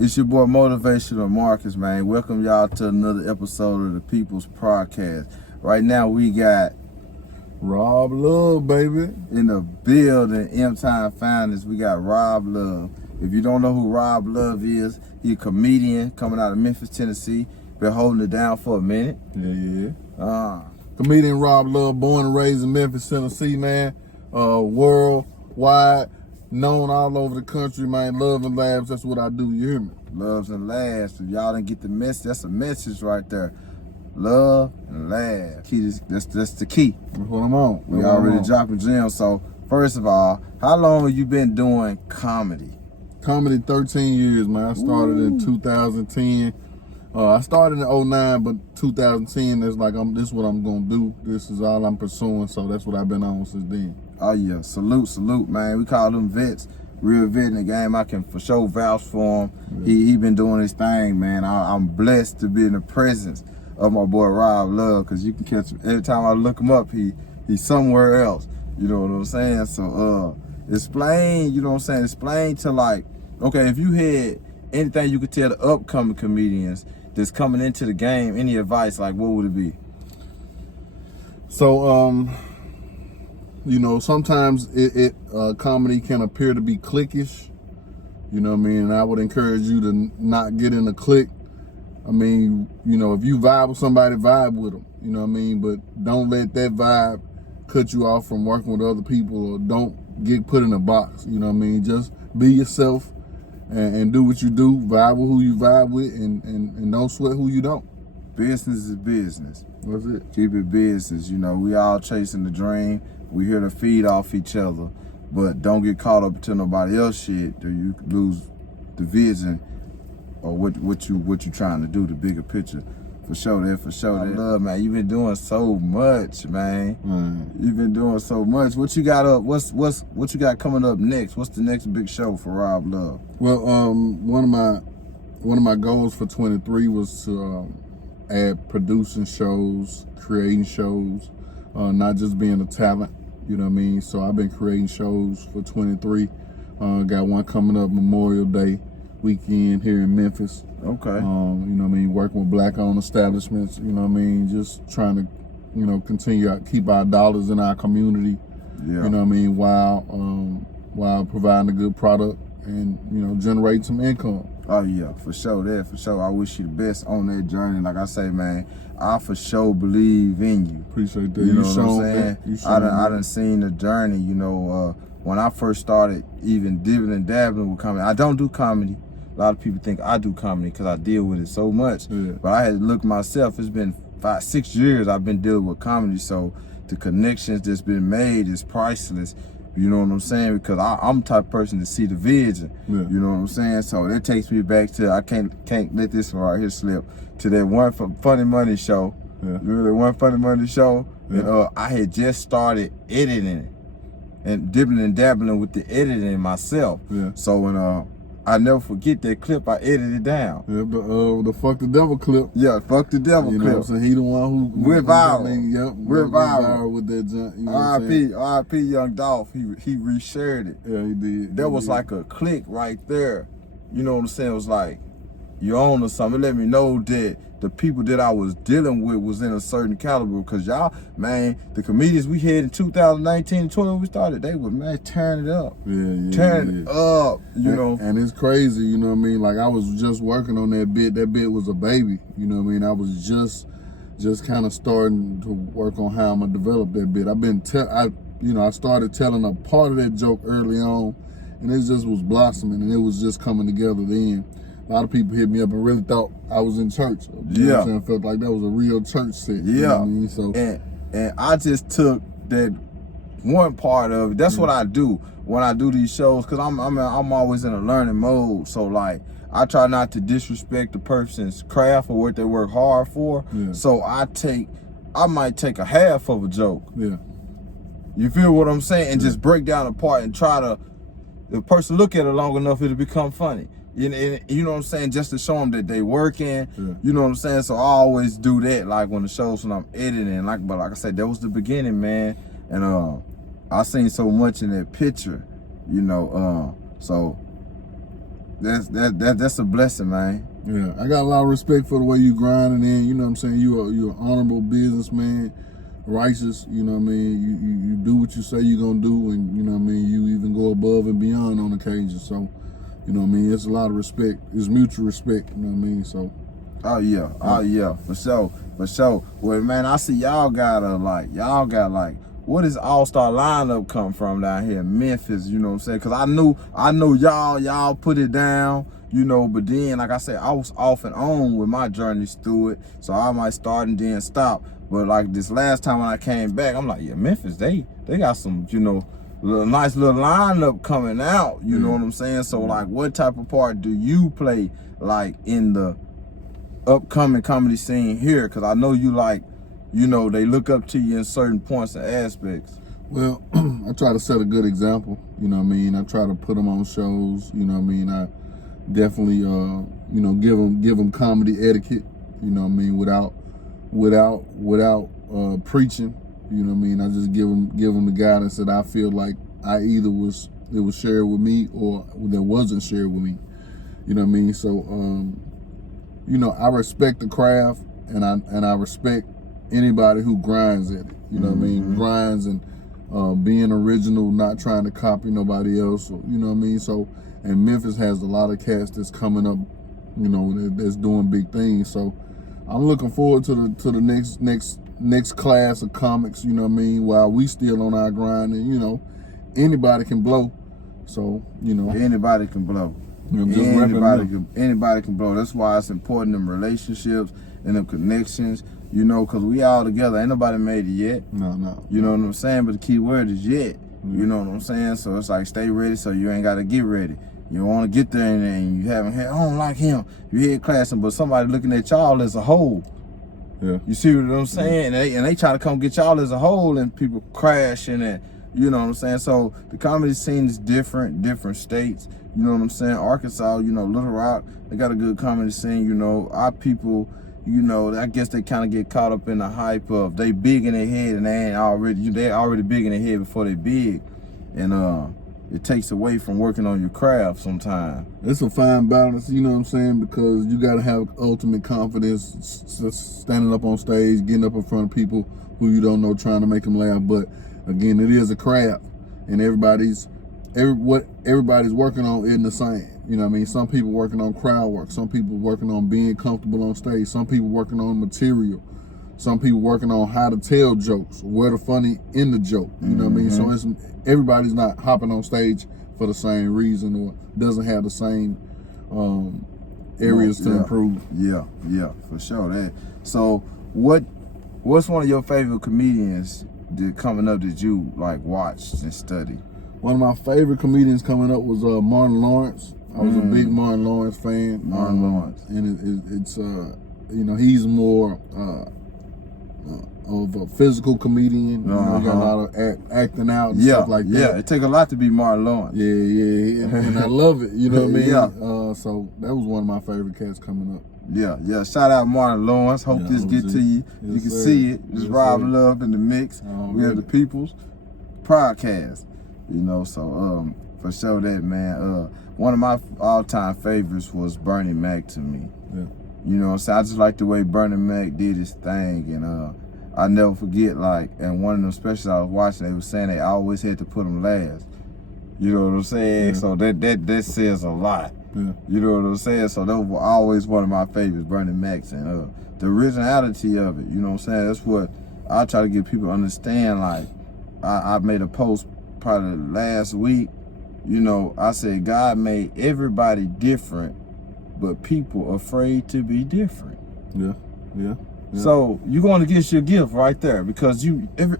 It's your boy Motivational Marcus, man. Welcome y'all to another episode of the People's Podcast. Right now we got Rob Love, baby. in the building, M-Time Finest. We got Rob Love. If you don't know who Rob Love is, he's a comedian coming out of Memphis, Tennessee. Been holding it down for a minute. Yeah. Comedian Rob Love, born and raised in Memphis, Tennessee, man. Worldwide, known all over the country, man. Love and laughs, that's what I do, you hear me? Loves and laughs. If y'all didn't get the message, that's a message right there. Love and laugh. That's the key. That's what I'm on. We already dropping gems. So first of all, how long have you been doing comedy? Comedy 13 years, man. I started in 2010. I started in 09, but 2010, that's like, this is what I'm going to do. This is all I'm pursuing, so that's what I've been on since then. Oh, yeah. Salute, man. We call them vets. Real vet in the game. I can for sure vouch for him. Yeah. He been doing his thing, man. I'm blessed to be in the presence of my boy Rob Love, because you can catch him. Every time I look him up, he's somewhere else. You know what I'm saying? So, explain, you know what I'm saying? Explain to, like, okay, if you had anything you could tell the upcoming comedians that's coming into the game, any advice, like, what would it be? So, you know, sometimes comedy can appear to be cliquish, you know what I mean? And I would encourage you to not get in a clique. I mean, you know, if you vibe with somebody, vibe with them, you know what I mean? But don't let that vibe cut you off from working with other people, or don't get put in a box, you know what I mean? Just be yourself and do what you do, vibe with who you vibe with, and don't sweat who you don't. Business is business. That's it. Keep it business. You know, we all chasing the dream. We here to feed off each other, but don't get caught up into nobody else shit, or you could lose the vision or what you trying to do, the bigger picture. For sure that. Love, man. You've been doing so much, man. You've been doing so much. What you got up? What you got coming up next? What's the next big show for Rob Love? Well, one of my goals for 23 was to add producing shows, creating shows, not just being a talent. You know what I mean? So I've been creating shows for 23. Got one coming up Memorial Day weekend here in Memphis. Okay. You know what I mean? Working with black-owned establishments. You know what I mean? Just trying to, you know, continue to keep our dollars in our community. Yeah. You know what I mean? While providing a good product and, you know, generating some income. Oh yeah, for sure that, for sure. I wish you the best on that journey. Like I say, man, I for sure believe in you. Appreciate that. You know what I'm saying? I done seen the journey, you know, when I first started even dibbling and dabbling with comedy. I don't do comedy. A lot of people think I do comedy because I deal with it so much. Yeah. But I had to look myself. It's been 5-6 years I've been dealing with comedy, so the connections that's been made is priceless. You know what I'm saying? Because I'm the type of person to see the vision. Yeah. You know what I'm saying? So that takes me back to, I can't let this one right here slip, to that one Funny Money show. Yeah. You know that one Funny Money show? Yeah. And I had just started editing it and dibbling and dabbling with the editing myself. Yeah. So when I never forget that clip, I edited it down. Yeah, but the Fuck the Devil clip. Yeah, Fuck the Devil you clip. Know, so he the one who went viral. Yep, went viral with that junk. You know R.I.P. Young Dolph. He reshared it. Yeah, he did. That was like a click right there. You know what I'm saying? It was like, you own or something. It let me know that the people that I was dealing with was in a certain caliber. Because y'all, man, the comedians we had in 2019 and 20 when we started, they were, man, tearing it up. Yeah. Tearing it up, you know. And it's crazy, you know what I mean? Like, I was just working on that bit. That bit was a baby, you know what I mean? I was just kind of starting to work on how I'm going to develop that bit. I started telling a part of that joke early on, and it just was blossoming, and it was just coming together then. A lot of people hit me up and really thought I was in church. You know what I'm saying? Felt like that was a real church set. Yeah. You know what I mean? So, and I just took that one part of it. That's what I do when I do these shows, because I'm always in a learning mode. So like, I try not to disrespect the person's craft or what they work hard for. Yeah. So I might take a half of a joke. Yeah. You feel what I'm saying? And just break down the part and try to, the person look at it long enough, it'll become funny. You know what I'm saying? Just to show them that they working. Yeah. You know what I'm saying? So I always do that, like when the shows, when I'm editing. But like I said, that was the beginning, man. And I seen so much in that picture, you know. So That's a blessing, man. Yeah, I got a lot of respect for the way you grinding in. You know what I'm saying? You're an honorable businessman, righteous. You know what I mean? You do what you say you're gonna do, and you know what I mean. You even go above and beyond on occasion. So, you know what I mean? It's a lot of respect. It's mutual respect. You know what I mean? So. Oh yeah, for sure. Well, man, I see y'all got where does All-Star lineup come from down here in Memphis? You know what I'm saying? Cause I know y'all put it down, you know, but then, like I said, I was off and on with my journeys through it, so I might start and then stop. But like this last time when I came back, I'm like, yeah, Memphis, they got some, you know, nice little lineup coming out, you know what I'm saying? So like, what type of part do you play like in the upcoming comedy scene here? Because I know you like, you know, they look up to you in certain points and aspects. Well, I try to set a good example, you know what I mean? I try to put them on shows, you know what I mean? I definitely, you know, give them comedy etiquette, you know what I mean? Without preaching, you know what I mean? I just give them the guidance that I feel like it was shared with me or that wasn't shared with me, you know what I mean? So, you know, I respect the craft and I respect anybody who grinds at it. You know what I mean? Grinds and being original, not trying to copy nobody else. You know what I mean? So, and Memphis has a lot of cats that's coming up, you know, that's doing big things. So, I'm looking forward to the next class of comics. You know what I mean? While we still on our grind, and you know, anybody can blow. So, you know, anybody can blow. You know, anybody can blow. That's why it's important in relationships and them connections, you know, because we all together. Ain't nobody made it yet. No. You know what I'm saying? But the key word is yet. You know what I'm saying? So it's like stay ready so you ain't got to get ready. You don't want to get there and you haven't had, I don't like him. You hear classing, but somebody looking at y'all as a whole. Yeah. You see what I'm saying? And they try to come get y'all as a whole and people crashing and, you know what I'm saying? So the comedy scene is different states. You know what I'm saying? Arkansas, you know, Little Rock, they got a good comedy scene. You know, our people, you know, I guess they kind of get caught up in the hype of they big in their head and they already big in their head before they big. And it takes away from working on your craft sometimes. It's a fine balance, you know what I'm saying? Because you got to have ultimate confidence, standing up on stage, getting up in front of people who you don't know, trying to make them laugh. But again, it is a craft, and what everybody's working on isn't the same. You know what I mean? Some people working on crowd work, some people working on being comfortable on stage, some people working on material, some people working on how to tell jokes, where the funny in the joke. You know what I mean? So everybody's not hopping on stage for the same reason or doesn't have the same areas to improve. Yeah, for sure. That. So what's one of your favorite comedians coming up that you like watched and studied? One of my favorite comedians coming up was Martin Lawrence. I was a big Martin Lawrence fan. Martin Lawrence. And it's you know, he's more of a physical comedian. You know, he got a lot of acting out and stuff like that. Yeah, it take a lot to be Martin Lawrence. Yeah. And I love it. You know what I mean? Yeah. So that was one of my favorite cats coming up. Yeah. Shout out Martin Lawrence. Hope this get to you. Yes, You can sir. see it. Just Yes, Rob sir. Love in the mix. We have the People's Podcast. You know, so for sure that, man. One of my all-time favorites was Bernie Mac to me. Yeah. You know what I'm saying? I just like the way Bernie Mac did his thing, and I never forget, like, and one of them specials I was watching, they were saying they always had to put him last. You know what I'm saying? Yeah. So that says a lot. Yeah. You know what I'm saying? So that was always one of my favorites, Bernie Mac's, and the originality of it. You know what I'm saying? That's what I try to get people to understand. Like, I made a post probably last week. You know, I said God made everybody different, but people afraid to be different. Yeah. So you're going against your gift right there, because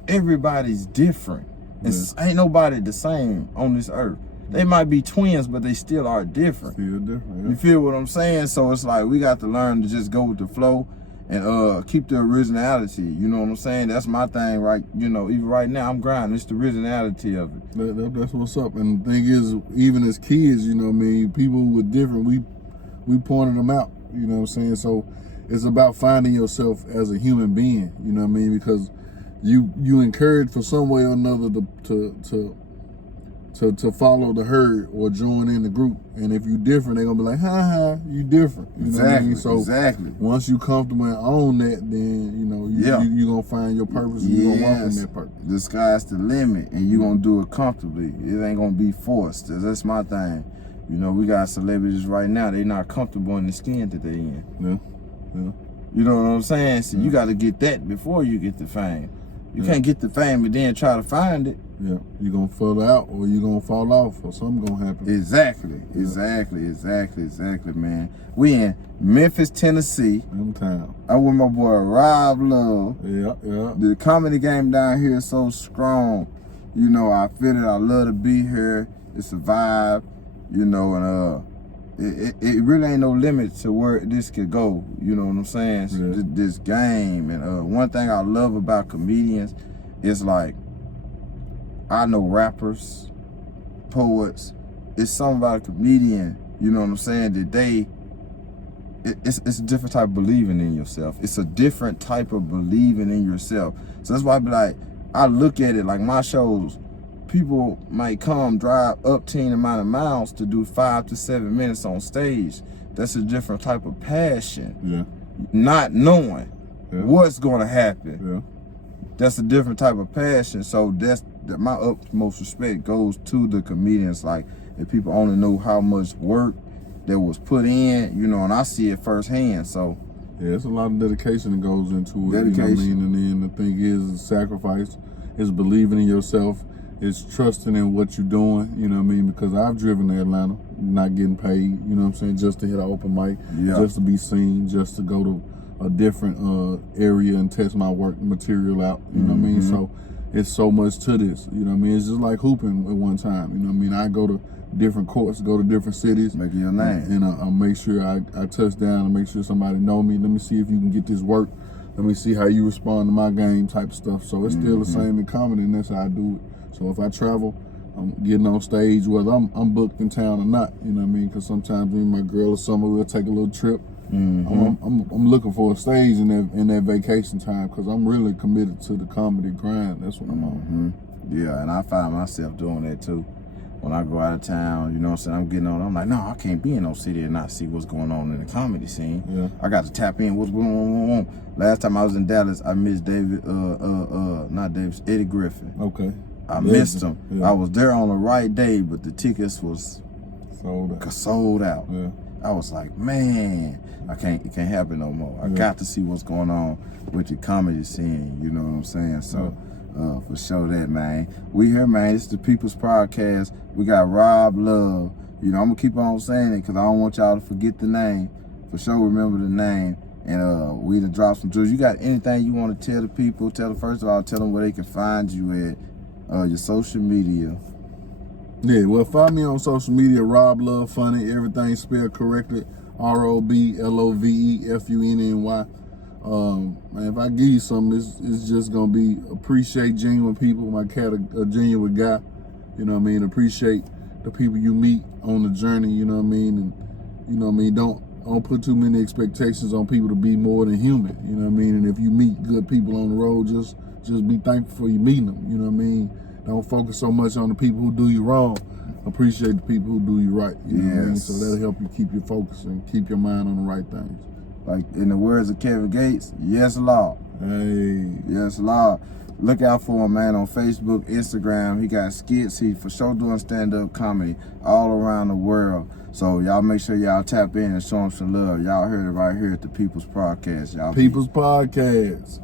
everybody's different. Ain't nobody the same on this earth. They might be twins, but they still are different. Still different. Yeah. You feel what I'm saying? So it's like we got to learn to just go with the flow and keep the originality. You know what I'm saying? That's my thing, right? You know, even right now I'm grinding. It's the originality of it. That's what's up. And the thing is, even as kids, you know what I mean, people who were different, we pointed them out. You know what I'm saying? So it's about finding yourself as a human being. You know what I mean? Because you encourage for some way or another to to follow the herd or join in the group. And if you different, they're gonna be like, ha, you different. You know what I mean? So exactly. once you comfortable and own that, then you gonna find your purpose and you gonna walk in that purpose. The sky's the limit, and you gonna do it comfortably. It ain't gonna be forced. That's my thing. We got celebrities right now, they not comfortable in the skin that they in. Yeah. You know what I'm saying? So you got to get that before you get the fame. You can't get the fame and then try to find it. Yeah, you're going to fall out or you're going to fall off or something going to happen. Exactly, man. We in Memphis, Tennessee. Town. I'm with my boy Rob Love. Yeah. The comedy game down here is so strong. I feel it. I love to be here. It's a vibe, and it really ain't no limit to where this could go. You know what I'm saying? Yeah. This game. And one thing I love about comedians is like, I know rappers, poets. It's something about a comedian, you know what I'm saying, that it's a different type of believing in yourself. It's a different type of believing in yourself. So that's why I be like, I look at it like my shows, people might drive up 10 amount of miles to do 5 to 7 minutes on stage. That's a different type of passion. Yeah. Not knowing what's going to happen. Yeah. That's a different type of passion. So that's my utmost respect goes to the comedians. Like, if people only know how much work that was put in, and I see it firsthand. So yeah, it's a lot of dedication that goes into it. Dedication. You know what I mean? And then the thing is sacrifice, is believing in yourself, is trusting in what you're doing, you know what I mean? Because I've driven to Atlanta, not getting paid, you know what I'm saying, just to hit an open mic, just to be seen, just to go to a different area and test my work material out, you know what I mean? So it's so much to this, you know what I mean? It's just like hooping at one time, you know what I mean? I go to different courts, go to different cities. Making your name. And I'll make sure I touch down and make sure somebody know me. Let me see if you can get this work. Let me see how you respond to my game type stuff. So it's still the same in comedy, and that's how I do it. So if I travel, I'm getting on stage, whether I'm booked in town or not, you know what I mean? Because sometimes me and my girl or summer, we'll take a little trip. I'm looking for a stage in that vacation time because I'm really committed to the comedy grind. That's what I'm on. Yeah, and I find myself doing that too. When I go out of town, you know what I'm saying, I'm getting on, I'm like, no, I can't be in no city and not see what's going on in the comedy scene. Yeah. I got to tap in what's going on. Last time I was in Dallas, I missed Eddie Griffin. Okay. I missed him. Yeah. I was there on the right day, but the tickets was sold out. Yeah. I was like, man, it can't happen no more. I got to see what's going on with the comedy scene, you know what I'm saying? So for sure that, man. We here, man. It's the People's Podcast. We got Rob Love. I'm gonna keep on saying it because I don't want y'all to forget the name. For sure remember the name. And we done dropped some jewels. You got anything you want to tell the people? First of all, tell them where they can find you at, your social media. Yeah, well, find me on social media, Rob Love Funny. Everything spelled correctly, ROBLOVEFUNNY. Man, if I give you something, it's just gonna be appreciate genuine people. My cat, a genuine guy. You know what I mean? Appreciate the people you meet on the journey. You know what I mean? And you know what I mean? Don't put too many expectations on people to be more than human. You know what I mean? And if you meet good people on the road, just be thankful for you meeting them. You know what I mean? Don't focus so much on the people who do you wrong. Appreciate the people who do you right. You know what I mean? So that'll help you keep your focus and keep your mind on the right things. Like in the words of Kevin Gates, yes, Lord. Hey. Yes, Lord. Look out for him, man, on Facebook, Instagram. He got skits. He for sure doing stand-up comedy all around the world. So y'all make sure y'all tap in and show him some love. Y'all heard it right here at the People's Podcast. Y'all People's Podcast.